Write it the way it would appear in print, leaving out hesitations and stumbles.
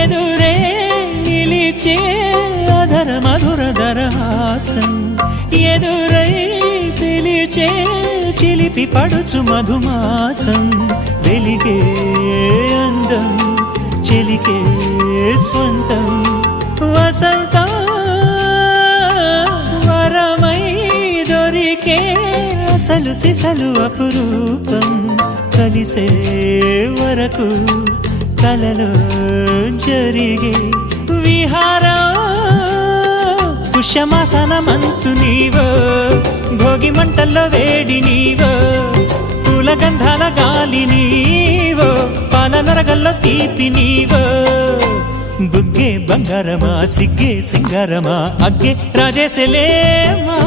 ఎదురే నిలిచే అధర మధుర దరహాసం ఎదురై పిలిచే చిలిపి పడుచు మధుమాసం వెలిగే అందం చెలికే స్వంతం వసంతం వరమై దొరికే అసలు సిసలు అపురూపం కలిసే వరకు కలలో జరిగే విహారం పుష్యమాసన మనసు నీవో భోగి మంటల్లో వేడి నీవో పూల గంధాల గాలి నీవో పాల నరగల్లో తీపి నీవో బుగ్గే బంగారమా సిగ్గే సింగారమా అగ్గే రాజేసలేమా